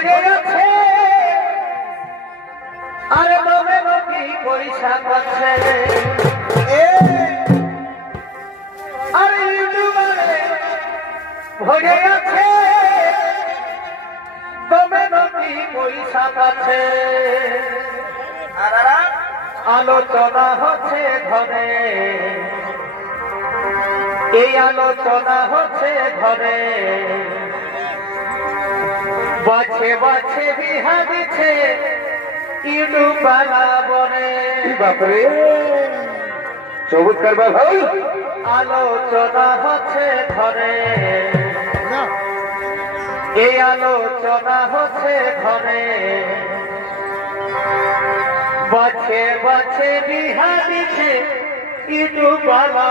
ভরে আছে। আরে নবে নদী বৈশাখ আছে আরে ইউটিউবারে ভরে আছে। তবে নদী বৈশাখ আছে আলোচনা হচ্ছে ঘরে। এই আলোচনা হচ্ছে ঘরে। বাছে বাছে বিহা দিচ্ছে ইডু পালা বনে বাপরে। সবুজ কারবার ভাই আলোচনা হচ্ছে ঘরে। এই আলোচনা হচ্ছে ঘরে। বাছে বাছে বিহা দিচ্ছে ইডু পালা